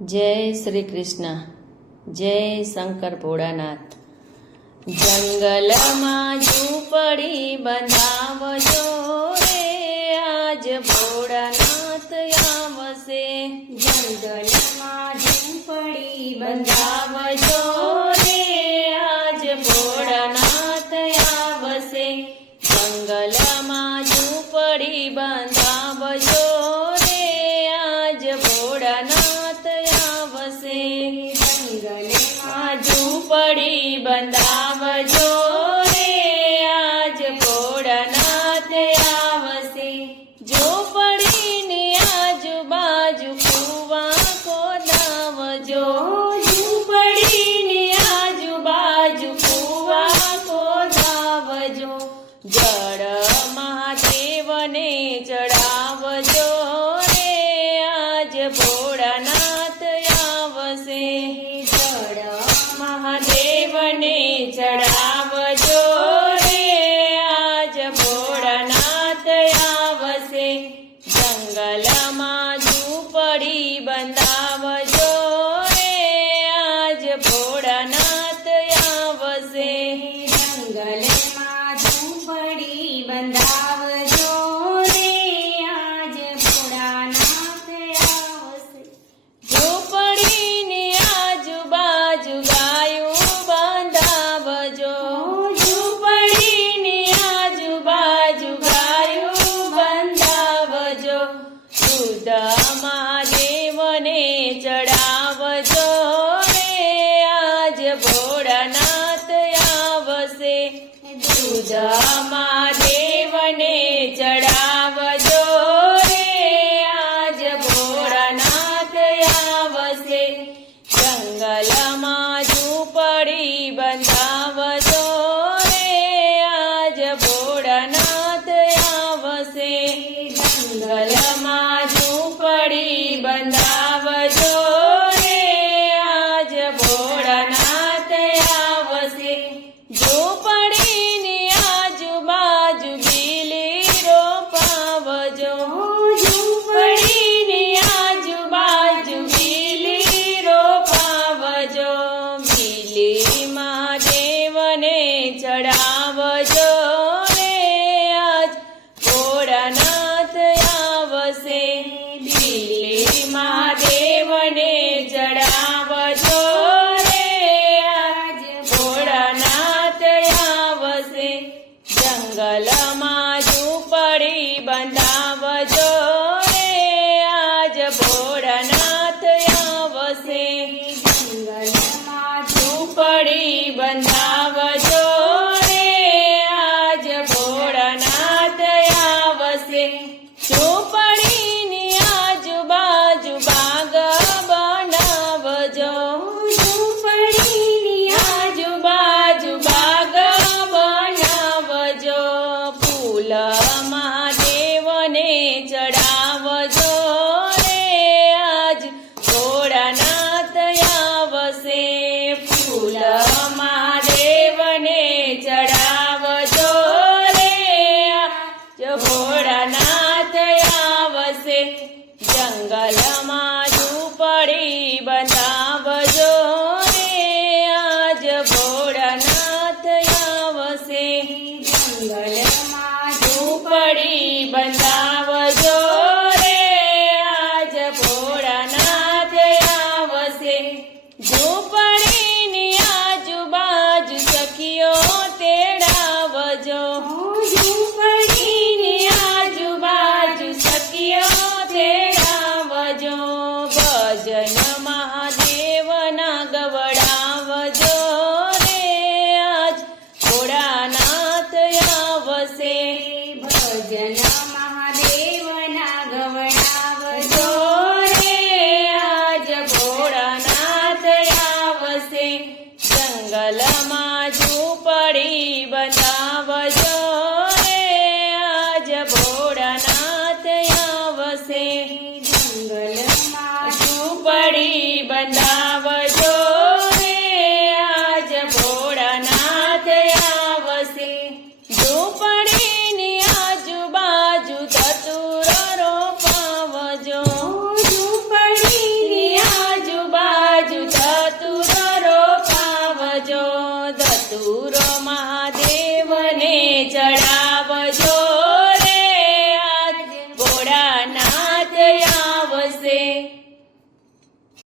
जय श्री कृष्ण। जय शंकर भोळानाथ। जंगल में झूंपड़ी बंधावजो रे, आज भोळानाथ आवसे। जंगल में झूंपड़ी बंधावजो रे, आज भोळानाथ आवसे। जंगल में झूंपड़ी बंधावजो रे, आज भोळानाथ आवसे। जंगल में झूंपड़ी बंधावजो रे, आज भोळानाथ आवसे। झूंपड़ी नी आजूबाजू कुआं खोदावजो। झूंपड़ी नी आजूबाजू कुआं खोदावजो। जड़ महादेव ने चढ़ावजो रे, आज भोळानाथ आवसे। जड़ महादेव ने चढ़ावजो रे, आज भोळानाथ आवसे। जंगल में झूंपड़ी बंधावजो रे, आज भोळानाथ आवसे। जंगल में झूंपड़ी बंधावजो रे, आज भोळानाथ आवसे। झूंपड़ी नी आजूबाजू गायो बंधावजो। झूंपड़ी नी आजूबाजू गायो बंधावजो। दूध महादेव ने चढ़ावजो रे, आज भोळानाथ आवसे। दूध महादेव ने चढ़ावजो रे, आज भोळानाथ आवसे। जंगल में झूंपड़ी बंधावजो रे, आज भोळानाथ आवसे। जंगल में झूंपड़ी बंधावजो रे, आज भोळानाथ आवसे। झूंपड़ी नी आजूबाजू बीली रोपावजो। झूंपड़ी नी आजूबाजू बीली रोपावजो। बीली महादेव ने चढ़ावजो रे, आज भोळानाथ आवसे। बीली महादेव ने चढ़ावजो रे, आज भोळानाथ आवसे। जंगल में झूंपड़ी बंधावजो रे, आज भोळानाथ आवसे। जंगल में झूंपड़ी बंधावजो रे, आज भोळानाथ आवसे। झूंपड़ी नी आजूबाजू बाग बनावजो। झूंपड़ी नी आजूबाजू बाग बनावजो। फूल महादेव ने चढ़ावजो रे, आज भोळानाथ आवसे। फूल महादेव ने चढ़ावजो रे, आज भोळानाथ आवसे। जंगल में झूंपड़ी बंधावजो रे, आज भोळानाथ आवसे। जंगल में झूंपड़ी बंधावजो रे, आज भोळानाथ आवसे। झूंपड़ी नी आजूबाजू सखियो तेड़ावजो। झूंपड़ी नी आजूबाजू सखियो तेड़ावजो। भजन महादेव ना गवड़ावजो रे, आज भोळानाथ आवसे। भजन महादेव ना गवड़ावजो रे, आज भोळानाथ आवसे। जंगल में झूंपड़ी बंधावजो रे, आज भोळानाथ आवसे। जंगल में झूंपड़ी बंधावजो रे, आज भोळानाथ आवसे। झूंपड़ी नी आजूबाजू धतूरो रोपावजो। झूंपड़ी नी आजू મારું